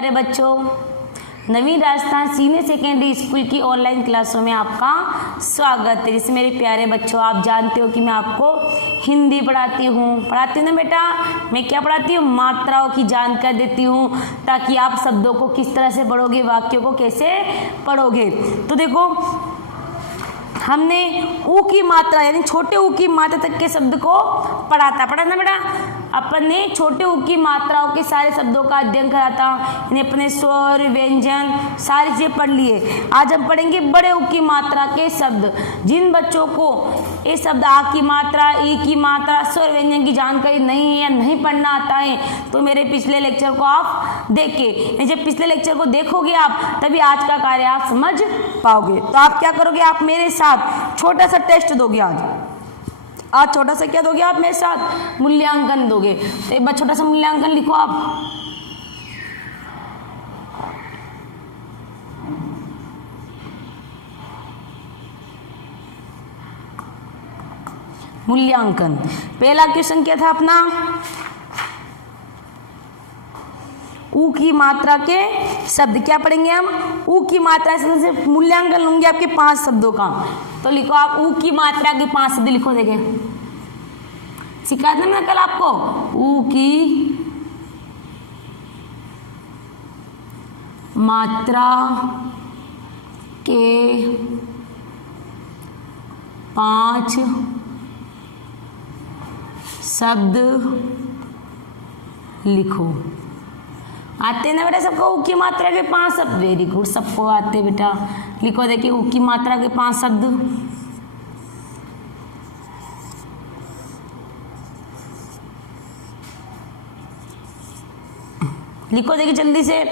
प्यारे बच्चों, नवीन Rajasthan senior secondary school की ऑनलाइन क्लासों में आपका स्वागत है। जैसे मेरे प्यारे बच्चों, आप जानते हो कि मैं आपको हिंदी पढ़ाती हूँ ना बेटा। मैं क्या पढ़ाती हूँ? मात्राओं की जानकारी देती हूँ, ताकि आप शब्दों को किस तरह से पढ़ोगे, वाक्यों को कैसे पढ़ोगे। तो देखो, हमने ऊ की मात्रा यानी छोटे ऊ की मात्रा तक के शब्द को पढ़ा ना बेटा। अपन ने छोटे ऊ की मात्राओं के सारे शब्दों का अध्ययन करा था, यानी अपने स्वर, व्यंजन सारी चीजें पढ़ लिए। आज हम पढ़ेंगे बड़े ऊ की मात्रा के शब्द। जिन बच्चों को ये शब्द आ की मात्रा, ई की मात्रा, स्वर, व्यंजन की जानकारी नहीं है या नहीं पढ़ना आता है, तो मेरे पिछले लेक्चर को आप देखिए। जब पिछले लेक्चर को देखोगे आप, तभी आज का कार्य आप समझ पाओगे। तो आप क्या करोगे? आप मेरे साथ छोटा सा टेस्ट दोगे। आज छोटा सा क्या दोगे? आप मेरे साथ मूल्यांकन दोगे। तो एक बार छोटा सा मूल्यांकन लिखो आप। मूल्यांकन, पहला क्वेश्चन क्या था अपना? ऊ की मात्रा के शब्द। क्या पढ़ेंगे हम? ऊ की मात्रा से मूल्यांकन लूंगी आपके 5 शब्दों का। तो लिखो आप ऊ की मात्रा के 5 शब्द लिखो। देखें, सिखाया था ना कल आपको। ऊ की मात्रा के 5 शब्द लिखो। आते ना बेटा सबको ऊ की मात्रा के 5 शब्द? वेरी गुड, सबको आते बेटा। लिखो, देखिए ऊ की मात्रा के 5 शब्द। लिखो, देखिए जल्दी से।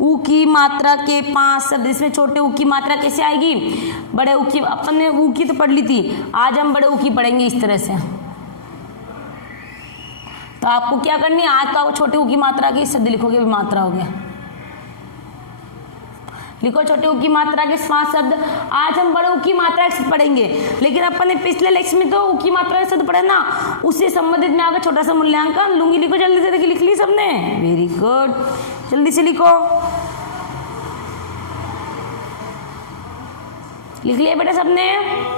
ऊ की मात्रा के 5 शब्द। इसमें छोटे ऊ की मात्रा कैसे आएगी? बड़े ऊ की, अपन ने ऊ की तो पढ़ ली थी, आज हम बड़े ऊ की पढ़ेंगे इस तरह से। तो आपको क्या करनी है? आज का वो छोटे ऊ की मात्रा के शब्द लिखोगे, मात्रा हो गया। लिखो छोटे ऊ की मात्रा के 5 शब्द। आज हम बड़े ऊ की मात्रा के शब्द पढ़ेंगे, लेकिन अपन ने पिछले लेक्चर में तो ऊ की मात्रा के शब्द पढ़े ना, उससे संबंधित में आगे छोटा सा मूल्यांकन लूंगी। लिखो जल्दी से। देखिए, लिख ली सबने? वेरी गुड, जल्दी से लिखो। लिख लिया बेटा सबने?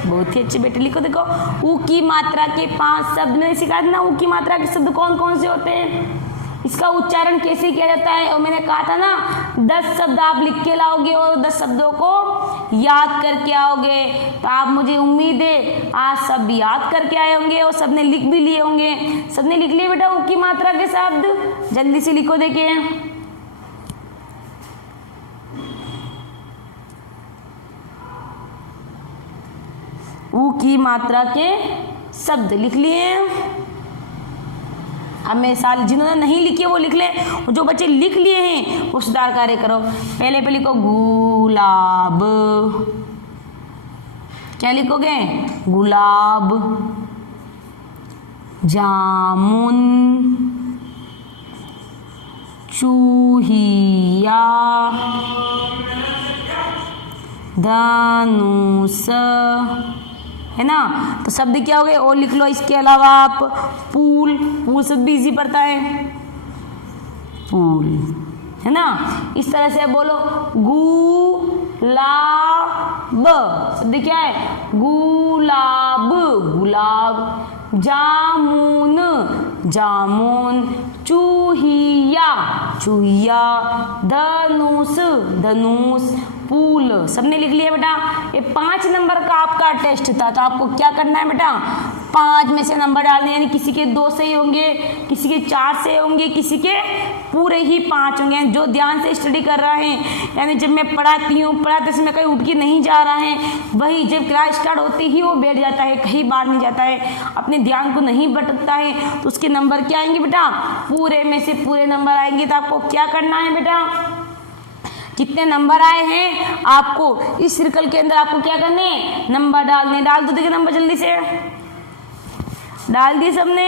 बहुत ही अच्छे बेटे। लिखो, देखो ऊ की मात्रा के 5 शब्द। मैंने सिखा दिया ना ऊ की मात्रा के शब्द कौन कौन से होते हैं, इसका उच्चारण कैसे किया जाता है। और मैंने कहा था ना 10 शब्द आप लिख के लाओगे और 10 शब्दों को याद करके आओगे। तो आप, मुझे उम्मीद है आज सब याद करके आए होंगे और सबने लिख भी लिए होंगे। सबने लिख लिए बेटा ऊ की मात्रा के शब्द? जल्दी से लिखो। देखिए, ऊ की मात्रा के शब्द लिख लिए। अब मेरे साथ जिन्होंने नहीं लिखे वो लिख ले, जो बच्चे लिख लिए हैं वो सुधार कार्य करो। पहले पे लिखो गुलाब। क्या लिखोगे? गुलाब, जामुन, चूहिया, धनुष, है ना। तो शब्द क्या हो गए? और लिख लो। इसके अलावा आप फूल, फूल शब्द भी इजी पड़ता है, फूल, है ना। इस तरह से बोलो गुलाब। शब्द क्या है? गुलाब, गुलाब, जामुन, जामुन, चूहिया, चूहिया, धनुष, धनुष, फूल। सबने लिख लिया बेटा? ये 5 नंबर का आपका टेस्ट था। तो आपको क्या करना है बेटा? 5 में से नंबर डालने, यानी किसी के 2 सही होंगे, किसी के 4 सही होंगे, किसी के पूरे ही 5 होंगे। जो ध्यान से स्टडी कर रहा है, यानी जब मैं पढ़ाती हूँ, पढ़ाते समय कहीं उठ के नहीं जा रहा है, वही जब क्लास स्टार्ट होती ही वो बैठ जाता है, कहीं बाहर नहीं जाता है, अपने ध्यान को नहीं भटकता है, तो उसके नंबर क्या आएंगे बेटा? पूरे में से पूरे नंबर आएंगे। तो आपको क्या करना है बेटा? कितने नंबर आए हैं आपको इस सर्कल के अंदर, आपको क्या करने हैं? नंबर डालने। डाल दो। देखिए नंबर जल्दी से डाल दिए सबने?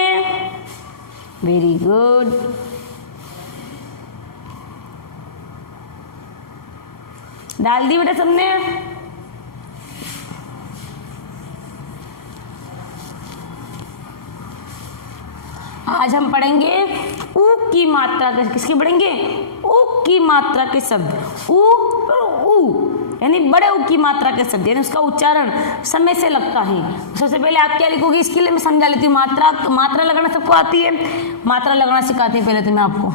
Very good. डाल दी बेटा सबने? आज हम पढ़ेंगे ऊ की मात्रा के किसके बढ़ेंगे, ऊ की मात्रा के शब्द, ऊ और ऊ यानी बड़े ऊ की मात्रा के शब्द, यानी उसका उच्चारण समय से लगता है। सबसे पहले आप क्या लिखोगे, इसके लिए मैं समझा लेती हूँ। मात्रा लगाना सबको आती है, मात्रा लगाना सिखाते हैं पहले तो मैं आपको।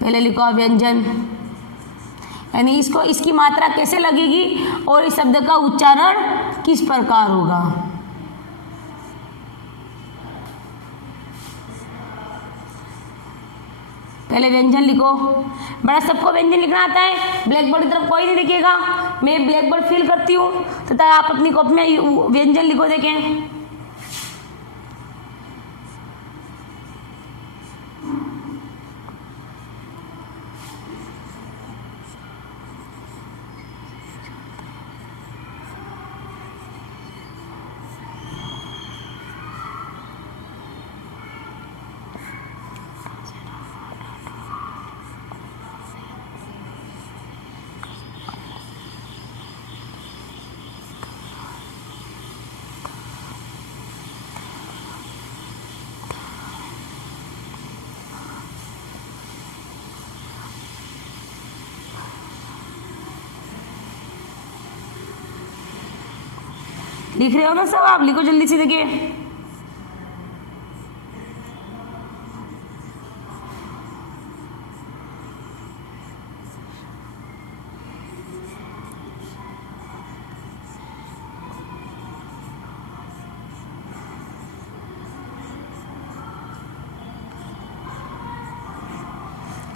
पहले लिखो व्यंजन, यानी इसको इसकी मात्रा कैसे लगेगी और इस शब्द का उच्चारण किस प्रकार होगा। पहले व्यंजन लिखो। बड़ा सबको व्यंजन लिखना आता है, ब्लैक बोर्ड की तरफ कोई नहीं लिखेगा, मैं ब्लैक बोर्ड फिल करती हूँ तथा आप अपनी कॉपी में व्यंजन लिखो। देखें लिख रहे हो ना सब, आप लिखो जल्दी से। देखिए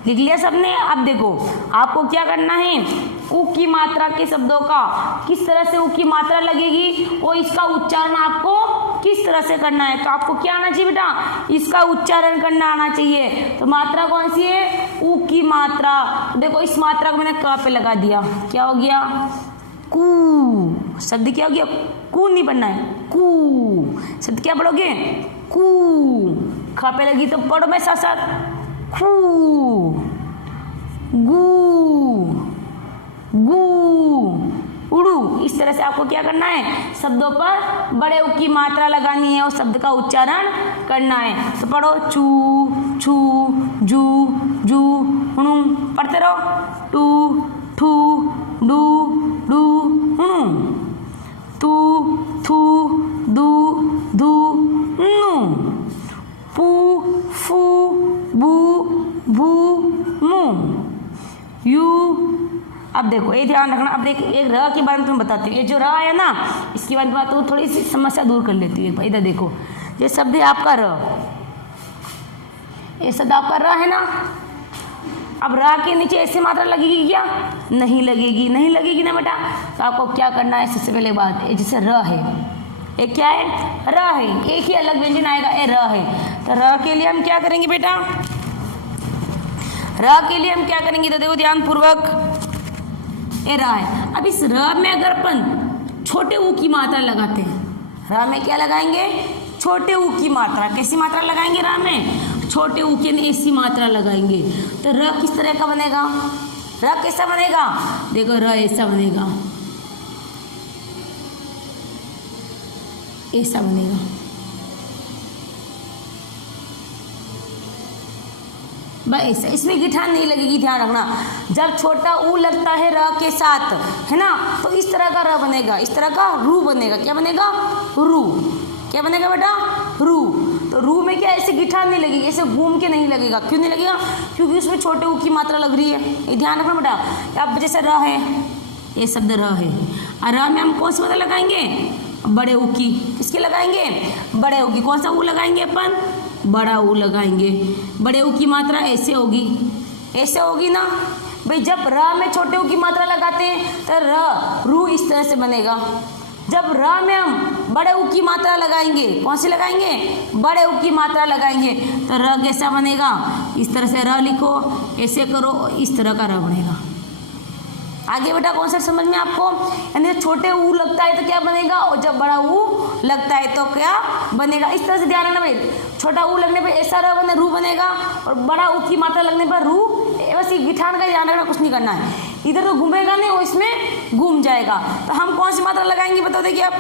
लिख लिया सबने। अब देखो आपको क्या करना है, ऊ की मात्रा के शब्दों का किस तरह से ऊ की मात्रा लगेगी और इसका उच्चारण आपको किस तरह से करना है। तो आपको क्या आना चाहिए बेटा, इसका उच्चारण करना आना चाहिए। तो मात्रा कौन सी है, ऊ की मात्रा। देखो इस मात्रा को मैंने क पे लगा दिया, क्या हो गया, कू। शब्द क्या हो गया, कू नहीं पढ़ना है, कू। शब्द क्या पढ़ोगे, कू। ख पे लगी तो पढ़ो मैं साथ साथ, खू, गू, गू, उड़ू। इस तरह से आपको क्या करना है, शब्दों पर बड़े ऊ की मात्रा लगानी है और शब्द का उच्चारण करना है। तो पढ़ो चू, छू, जू, जू, हुणु। पढ़ते रहो, टू, ठू, डू, डू, हुणु। तू, थू, दू, धू, नु। पू, फू, बू, भू, मु। यू। अब देखो ये ध्यान रखना। अब देख एक र के बारे में तुम्हें बताती हूँ। ये जो र है ना, इसके बाद बात तो थोड़ी सी समस्या दूर कर लेती है। इधर देखो, ये शब्द है आपका र, ये शब्द आपका र है ना। अब र के नीचे ऐसी मात्रा लगेगी क्या, नहीं लगेगी, नहीं लगेगी ना बेटा। तो आपको क्या करना है, सबसे पहले बात, ये जैसे र है, ये क्या है, र है, एक ही अलग व्यंजन आएगा, ये र है। तो र के लिए हम क्या करेंगे बेटा, र के लिए हम क्या करेंगे, तो देखो ध्यान पूर्वक, ये र है। अब इस र में अगर अपन छोटे ऊ की मात्रा लगाते हैं, र में क्या लगाएंगे, छोटे ऊ की मात्रा। कैसी मात्रा लगाएंगे र में, छोटे ऊ की ऐसी मात्रा लगाएंगे। तो र किस तरह का बनेगा, र कैसा बनेगा, देखो र ऐसा बनेगा, ऐसा बनेगा। बस इसमें गिठान नहीं लगेगी, ध्यान रखना। जब छोटा ऊ लगता है र के साथ, है ना, तो इस तरह का र बनेगा, इस तरह का रू बनेगा। क्या बनेगा, रू। क्या बनेगा बेटा, रू। तो रू में क्या ऐसे गिठान नहीं लगेगी, ऐसे घूम के नहीं लगेगा। क्यों नहीं लगेगा, क्योंकि उसमें छोटे ऊ की मात्रा लग रही है। ये ध्यान रखना बेटा। अब जैसे र है, ये शब्द र है, और र में हम कौन सी मात्रा लगाएंगे, बड़े ऊ की। किसके लगाएंगे, बड़े ऊ की। कौन सा ऊ लगाएंगे अपन, बड़ा ऊ लगाएंगे। बड़े ऊ की मात्रा ऐसे होगी, ऐसे होगी ना भाई। जब र में छोटे ऊ की मात्रा लगाते हैं तो र, रू इस तरह से बनेगा। जब र में हम बड़े ऊ की मात्रा लगाएंगे, कौन सी लगाएंगे, बड़े ऊ की मात्रा लगाएंगे, तो र कैसा बनेगा, इस तरह से र लिखो, ऐसे करो, इस तरह का र बनेगा। आगे बेटा कौन सा समझ में आपको, यानी छोटे ऊ लगता है तो क्या बनेगा, और जब बड़ा ऊ लगता है तो क्या बनेगा। इस तरह से ध्यान रखना भाई। छोटा ऊ लगने पे ऐसा र बने, रू बनेगा, और बड़ा ऊ की मात्रा लगने पर रू। बस ये गिठान का ध्यान रखना, कुछ नहीं करना है। इधर तो घूमेगा नहीं, वो इसमें घूम जाएगा। तो हम कौन सी मात्रा लगाएंगे बताओ। देखिए अब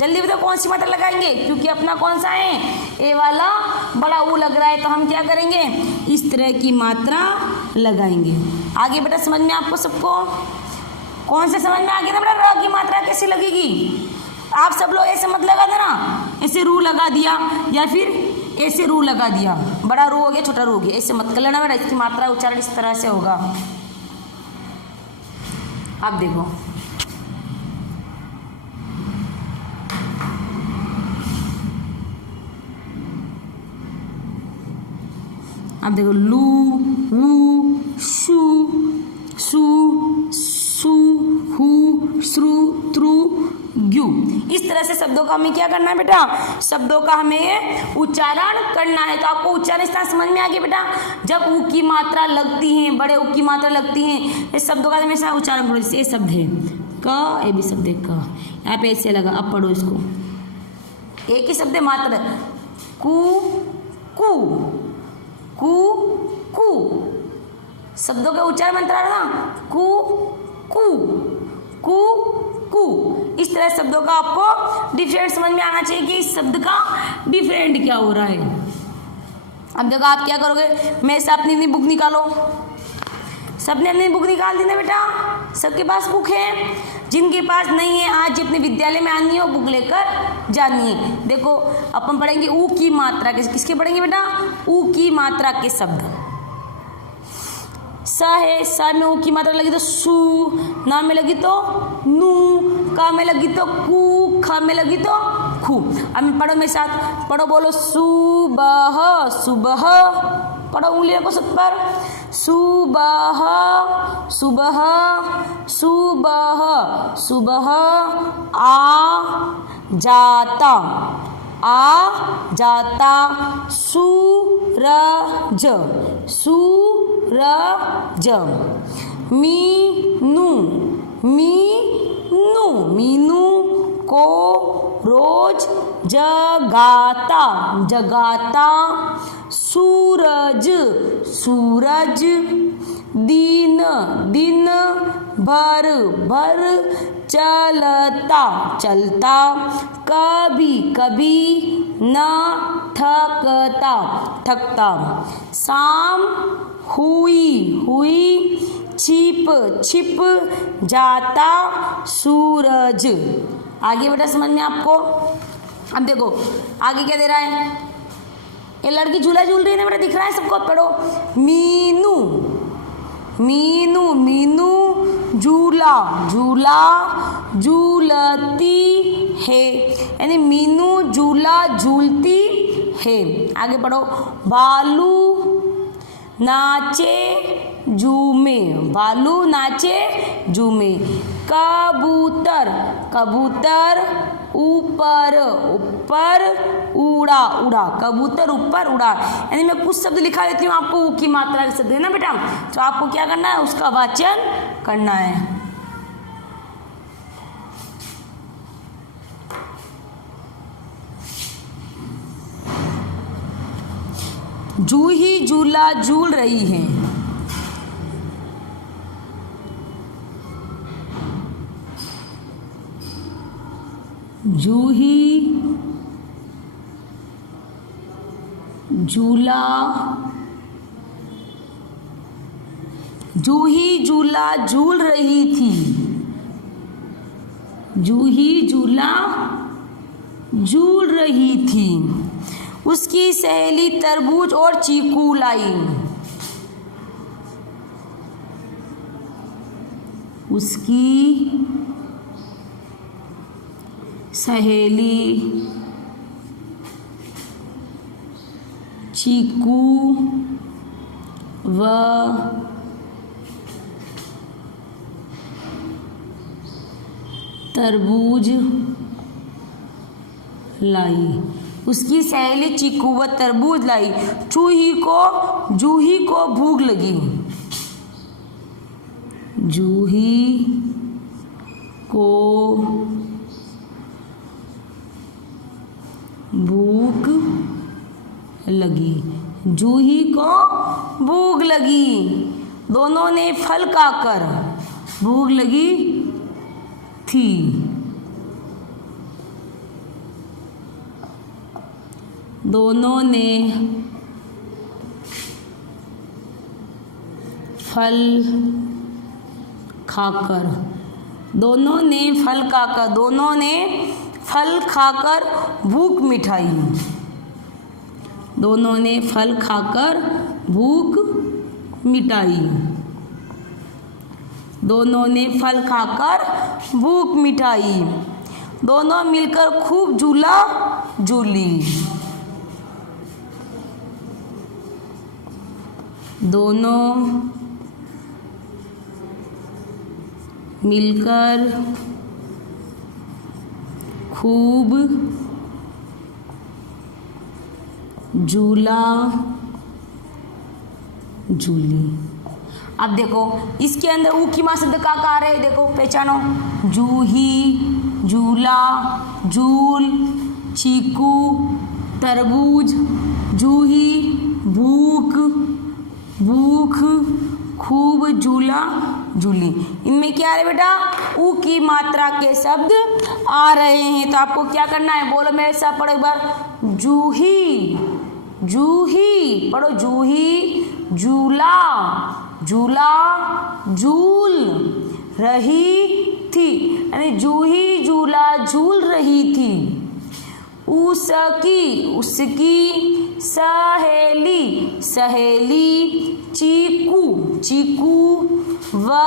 जल्दी बताओ कौन सी मात्रा लगाएंगे, क्योंकि अपना कौन सा है, ए वाला बड़ा ऊ लग रहा है, तो हम क्या करेंगे, इस तरह की मात्रा लगाएंगे। आगे बेटा समझ में आपको सबको, कौन से समझ में आ गया ना बेटा, र की मात्रा कैसे लगेगी। आप सब लोग ऐसे मत लगा देना, ऐसे रू लगा दिया या फिर ऐसे रू लगा दिया, बड़ा रू हो गया छोटा रू हो गया, ऐसे मत कर लेना बेटा। इसकी मात्रा उच्चारण इस तरह से होगा। आप देखो, आप देखो, लू वू शू सू सू हु श्रु त्रु ग्यू, इस तरह से शब्दों का हमें क्या करना है बेटा, शब्दों का हमें उच्चारण करना है। तो आपको उच्चारण स्थान समझ में आ गया बेटा। जब ऊ की मात्रा लगती है, बड़े ऊ की मात्रा लगती है, इस शब्दों का हमेशा उच्चारण करो। जैसे ये शब्द है क, ये भी शब्द है क, यहाँ पे ऐसे लगा, अब पढ़ो इसको, एक ही शब्द है मात्र, कु कु कु कु, शब्दों का उच्चारण मंत्र ना, कु कु कु कु, इस तरह शब्दों का आपको डिफरेंट समझ में आना चाहिए कि इस शब्द का डिफरेंट क्या हो रहा है। अब देखो आप क्या करोगे, मैं से अपनी बुक निकालो, सबने अपनी बुक निकाल दी ना बेटा, सबके पास बुक है, जिनके पास नहीं है आज अपने विद्यालय में आनी है वो बुक लेकर जानी है। देखो अपन पढ़ेंगे ऊ की मात्रा के, किसके पढ़ेंगे बेटा, ऊ की मात्रा के शब्द। स है, स में ऊ की मात्रा लगी तो सू, ना में लगी तो नू, का में लगी तो कू, ख में लगी तो खू। अब पढ़ो मेरे साथ, पढ़ो, बोलो सुबह सुबह, पढ़ो उंगली रखो सब पर, सुबह सुबह सुबह सुबह, आ जाता सूरज सूरज, मीनू मीनू मीनू को रोज जगाता जगाता, सूरज सूरज, दिन दिन भर भर चलता चलता, कभी कभी न थकता थकता, शाम हुई हुई, छिप छिप जाता सूरज। आगे बेटा समझ में आपको। अब देखो आगे क्या दे रहा है, ये लड़की झूला झूल रही है ना बेटा, दिख रहा है सबको, पढ़ो, मीनू मीनू मीनू झूला झूला झूलती है, यानी मीनू झूला झूलती है। आगे पढ़ो, भालू नाचे झूमे भालू नाचे झूमे, कबूतर कबूतर ऊपर ऊपर उड़ा उड़ा, कबूतर ऊपर उड़ा। यानी मैं कुछ शब्द लिखा देती हूँ आपको, ऊ की मात्रा के शब्द है ना बेटा, तो आपको क्या करना है, उसका वाचन करना है। जूही झूला झूल रही है, जूही झूला जूही झूला झूल रही थी, जूही झूला झूल रही थी, उसकी सहेली तरबूज और चीकू लाई, उसकी सहेली चीकू व तरबूज लाई, उसकी सहेली चीकू व तरबूज लाई, जूही को भूख लगी, जूही को भूख लगी, जूही को भूख लगी, दोनों ने फल खाकर भूख लगी थी। दोनों ने फल खाकर, दोनों ने फल खाकर, दोनों ने फल खाकर भूख मिटाई, दोनों ने फल खाकर भूख मिटाई, दोनों ने फल खाकर भूख मिटाई, दोनों मिलकर खूब झूला झूली, दोनों मिलकर खूब झूला झूली। अब देखो इसके अंदर ऊ की माँ शब्द का आ रहे हैं, देखो पहचानो, जूही, झूला, झूल, चीकू, तरबूज, जूही, भूख, भूख, खूब, झूला झूली। इनमें क्या आ रहा है बेटा, ऊ की मात्रा के शब्द आ रहे हैं। तो आपको क्या करना है, बोलो मेरे साथ, पढ़ो एक बार, जूही, जूही, पढ़ो, जूही, झूला, झूला, झूल रही थी, यानी जूही झूला झूल रही थी। उसकी, उसकी सहेली, सहेली, चीकू, चीकू, व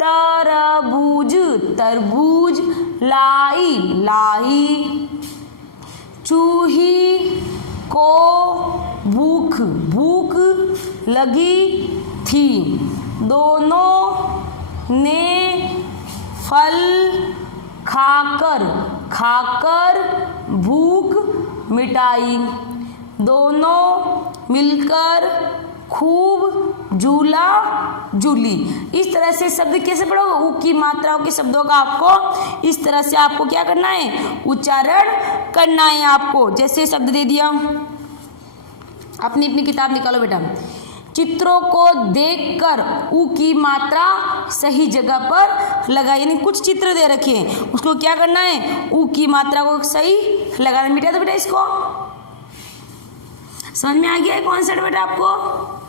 तरबूज, तरबूज लाई, लाई। चूही को भूख, भूख लगी थी। दोनों ने फल खाकर, खाकर भूख मिटाई। दोनों मिलकर खूब झूला झूली। इस तरह से शब्द कैसे पढ़ोगे, ऊ की मात्राओं के शब्दों का आपको इस तरह से आपको क्या करना है, उच्चारण करना है आपको। जैसे शब्द दे दिया, अपनी अपनी किताब निकालो बेटा। चित्रों को देखकर ऊ की मात्रा सही जगह पर लगाई, यानी कुछ चित्र दे रखे हैं, उसको क्या करना है, ऊ की मात्रा को सही लगाना। मिटा दो बेटा इसको, समझ में आ गया है कॉन्सेप्ट बेटा आपको।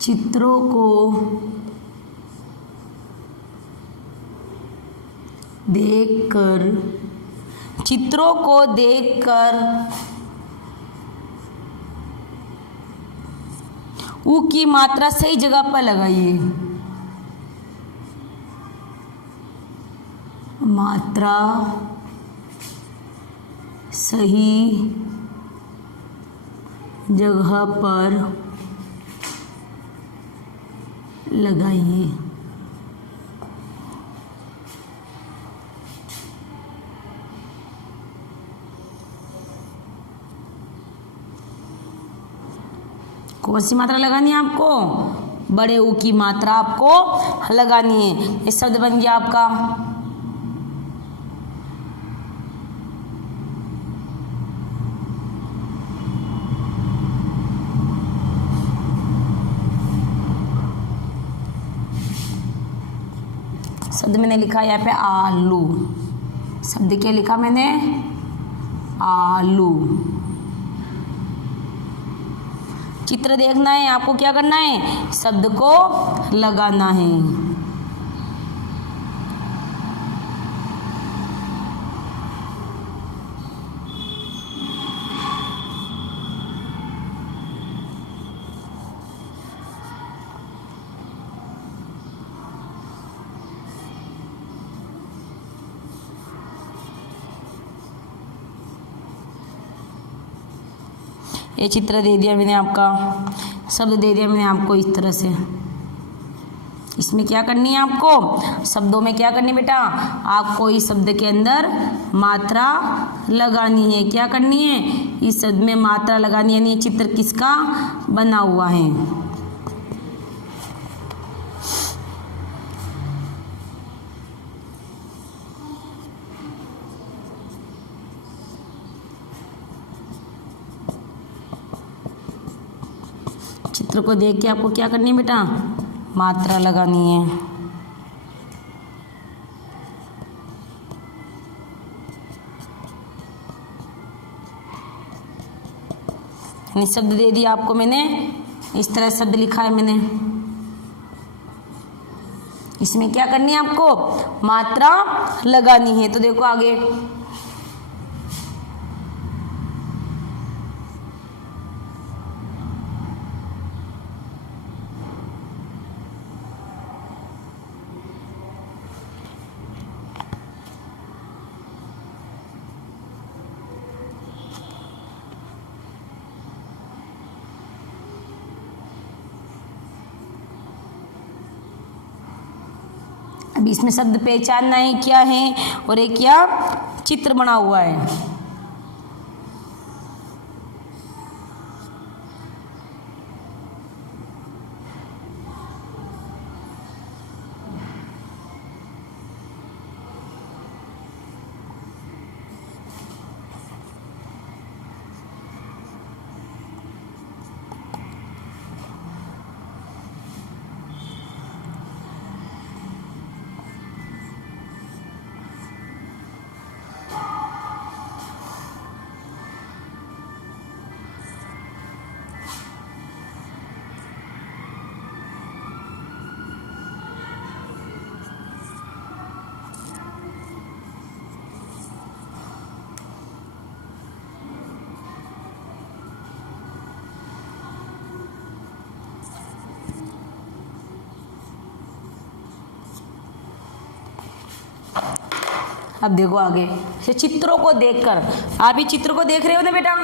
चित्रों को देखकर, चित्रों को देखकर ऊ की मात्रा सही जगह पर लगाइए। मात्रा सही जगह पर लगाइए। कौन सी मात्रा लगानी है आपको, बड़े ऊ की मात्रा आपको लगानी है। ये शब्द बन गया आपका शब्द मैंने लिखा यहाँ पे आलू। शब्द क्या लिखा मैंने, आलू। चित्र देखना है आपको, क्या करना है, शब्द को लगाना है। ये चित्र दे दिया मैंने, आपका शब्द दे दिया मैंने आपको इस तरह से। इसमें क्या करनी है आपको, शब्दों में क्या करनी बेटा, आपको इस शब्द के अंदर मात्रा लगानी है। क्या करनी है, इस शब्द में मात्रा लगानी है, यानी चित्र किसका बना हुआ है। चित्र को देख के आपको क्या करनी है बेटा, मात्रा लगानी है। शब्द दे दिया आपको मैंने, इस तरह शब्द लिखा है मैंने। इसमें क्या करनी है आपको, मात्रा लगानी है। तो देखो आगे, अब इसमें शब्द पहचानना है क्या है, और एक क्या चित्र बना हुआ है। अब देखो आगे, से चित्रों को देखकर, आप ये चित्र को देख रहे हो ना बेटा,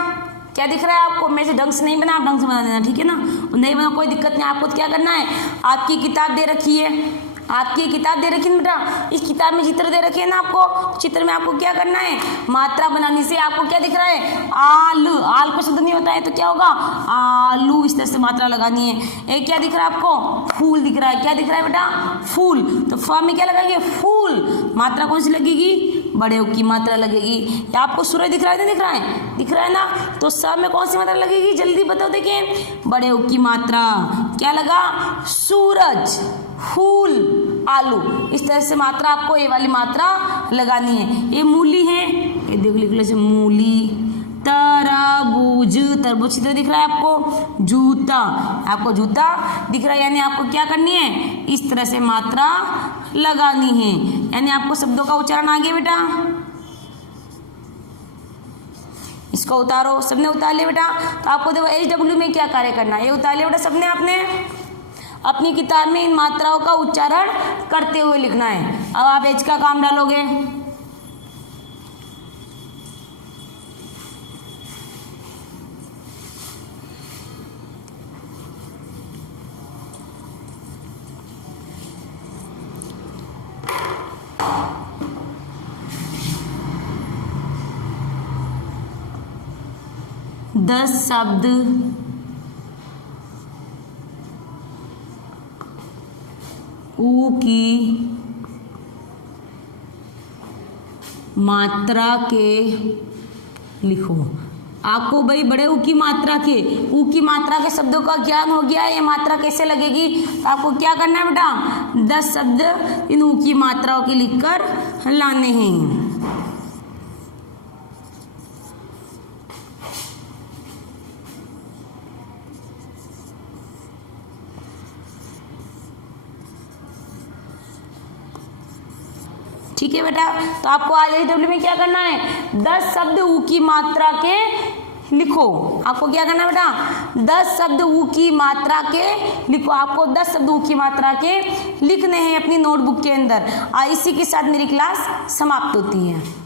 क्या दिख रहा है आपको, मेरे से ढंग से नहीं बना, आप ढंग से बना देना, ठीक है ना। नहीं बना कोई दिक्कत नहीं, आपको क्या करना है, आपकी किताब दे रखी है, आपकी किताब दे रखी है बेटा, इस किताब में चित्र दे रखे हैं ना आपको, चित्र में आपको क्या करना है, मात्रा बनाने से आपको क्या दिख रहा है, आल, आल को शब्द नहीं होता है तो क्या होगा, आलू, इस तरह से मात्रा लगानी है। एक क्या दिख रहा है आपको, फूल दिख रहा है, क्या दिख रहा है बेटा, फूल, तो फ में क्या लगाएंगे, फूल, मात्रा कौन सी लगेगी, बड़े की मात्रा लगेगी। या आपको सूरज दिख रहा है, दिख रहा है, दिख रहा है ना, तो स में कौन सी मात्रा लगेगी, जल्दी बताओ, देखिए, बड़े की मात्रा, क्या लगा, सूरज, फूल, आलू, इस तरह से मात्रा आपको ये वाली मात्रा लगानी है। ये मूली है, ये देखो लिख लो, मूली, तरबूज, तरबूज चित्र दिख रहा है आपको, जूता, आपको जूता दिख रहा है, यानी आपको क्या करनी है, इस तरह से मात्रा लगानी है, यानी आपको शब्दों का उच्चारण आ गया बेटा। इसको उतारो, सबने उतार लिया बेटा। तो आपको देखो HW में क्या कार्य करना है, ये उतार लिया बेटा सबने, आपने अपनी किताब में इन मात्राओं का उच्चारण करते हुए लिखना है। अब आप H का काम डालोगे, दस शब्द ऊ की मात्रा के लिखो। आपको भाई बड़े ऊ की मात्रा के, ऊ की मात्रा के शब्दों का ज्ञान हो गया है, ये मात्रा कैसे लगेगी, तो आपको क्या करना है बेटा, 10 शब्द इन ऊ की मात्राओं के लिखकर लाने हैं। ठीक है बेटा, तो आपको आज HW में क्या करना है, 10 शब्द ऊ की मात्रा के लिखो। आपको क्या करना है बेटा, 10 शब्द ऊ की मात्रा के लिखो। आपको 10 शब्द ऊ की मात्रा के लिखने हैं अपनी नोटबुक के अंदर। इसी के साथ मेरी क्लास समाप्त होती है।